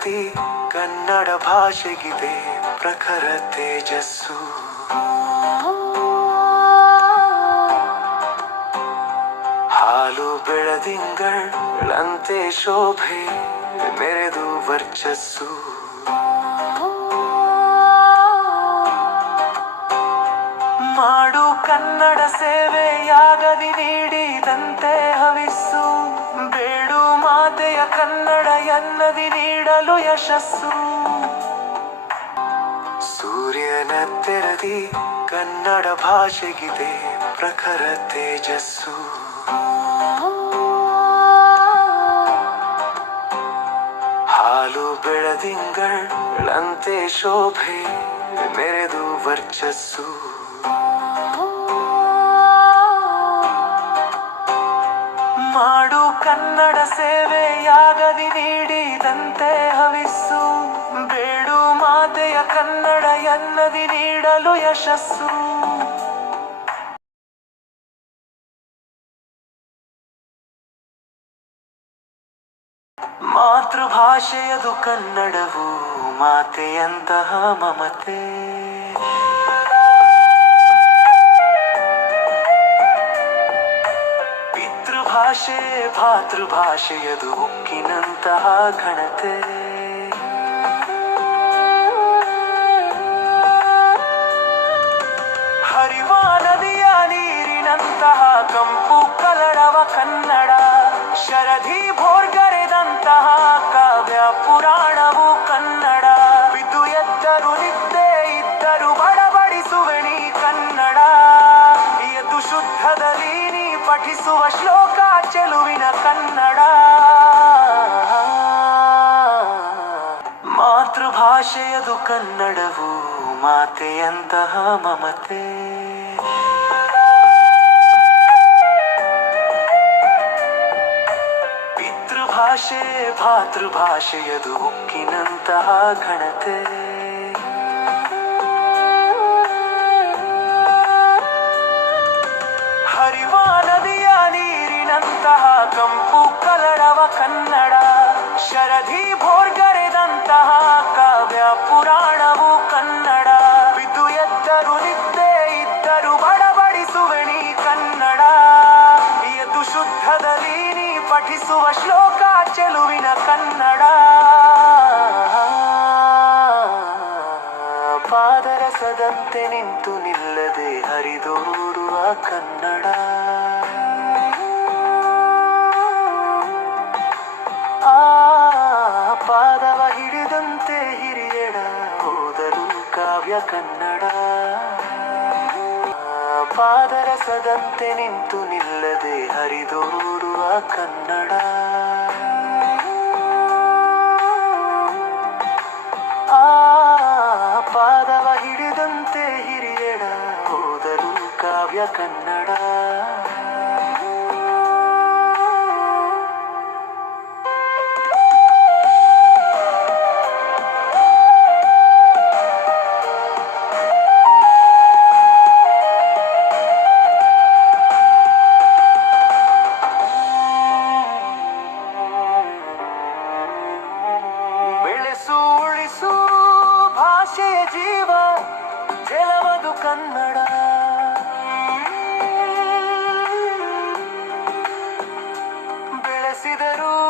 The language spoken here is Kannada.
ಬೆಳದಿ ಕನ್ನಡ ಭಾಷೆಗಿದೆ ಪ್ರಖರ ತೇಜಸ್ಸು. ಹಾಲು ಬೆಳದಿಂಗಳಂತೆ ಶೋಭೆ ಮೆರೆದು ವರ್ಚಸ್ಸು. ಮಾಡು ಕನ್ನಡ ಸೇವೆಯಾಗದಿ ನೀಡಿದಂತೆ ಹವಿಸ್ಸು. ಬೇಡು ಮಾತೆಯ ಕನ್ನಡ ಎನ್ನದಿ ನೀಡಲು ಯಶಸ್ಸು. ಸೂರ್ಯನ ತೆರದಿ ಕನ್ನಡ ಭಾಷೆಗಿದೆ ಪ್ರಖರ ತೇಜಸ್ಸು. ಹಾಲು ಬೆಳದಿಂಗಳಂತೆ ಶೋಭೆ ಮೆರೆದು ವರ್ಚಸ್ಸು. ಮಾಡು ಕನ್ನಡ ಸೇವೆಯಾಗದಿ ನೀಡಿದಂತೆ ಹವಿಸ್ಸು. ಬೇಡು ಮಾತೆಯ ಕನ್ನಡ ಎನ್ನದಿ ನೀಡಲು ಯಶಸ್ಸು. ಮಾತೃಭಾಷೆಯದು ಕನ್ನಡವು ಮಾತೆಯಂತಹ ಮಮತೆ. ಪಿತೃಭಾಷೆ ಭಾತೃಭಾಷೆಯದು ಉಕ್ಕಿನಂತಹ ಘನತೆ. ಹರಿವ ನದಿಯ ನೀರಿನಂತಹ ಕಂಪು ಕಲರವ ಕನ್ನಡ. ಶರಧಿ ಭೋರ್ಗರೆದಂತಹ ಕಾವ್ಯ ಪುರಾಣವು ಕನ್ನಡ. ಬಿದ್ದು ಎದ್ದರು ನಿದ್ದೆ ಇದ್ದರು ಬಡಬಡಿಸುವೆಣಿ ಕನ್ನಡ. ಎದ್ದು ಶುದ್ಧದಲ್ಲಿ ನೀ ಪಠಿಸುವ ಶ್ಲೋಕ ಚೆಲುವಿನ ಕನ್ನಡ. ಮಾತೃಭಾಷೆಯದು ಕನ್ನಡವು ಮಾತೆಯಂತಹ ಮಮತೆ. ಪಿತೃಭಾಷೆ ಭಾತೃಭಾಷೆಯದು ಉಕ್ಕಿನಂತಹ ಘನತೆ. ಹರಿವ ನದಿಯ ನೀರಿನಂತಹ ಕಂಪು ಕಲರವ ಕನ್ನಡ. ಶರಧಿ ಭೋರ್ಗರೆದಂತಹ ಕಾವ್ಯ ಪುರಾಣವು ಕನ್ನಡ. ಬಿದ್ದು ಎದ್ದರು ನಿದ್ದೆ ಇದ್ದರು ಬಡಬಡಿಸುವೆಣಿ ಕನ್ನಡ. ಎದ್ದು ಶುದ್ಧದಲ್ಲಿ ನೀ ಪಠಿಸುವ ಶ್ಲೋಕ ಚೆಲುವಿನ ಕನ್ನಡ. ಪಾದರಸದಂತೆ ನಿಂತು ನಿಲ್ಲದೆ ಹರಿದೋಡುವ ಕನ್ನಡ. ಪಾದವ ಹಿಡಿದಂತೆ ಹಿರಿಯಡ ಓದಲು ಕಾವ್ಯ ಕನ್ನಡ. ಪಾದರಸದಂತೆ ನಿಂತು ನಿಲ್ಲದೆ ಹರಿದೋಡುವ ಕನ್ನಡ. ಪಾದವ ಹಿಡಿದಂತೆ ಹಿರಿಯಡ ಓದಲು ಕಾವ್ಯ ಕನ್ನಡ. ಉಳಿಸು ಭಾಷೆಯ ಜೀವ ಜಲವದು ಕನ್ನಡ. ಬೆಳೆಸಿದರು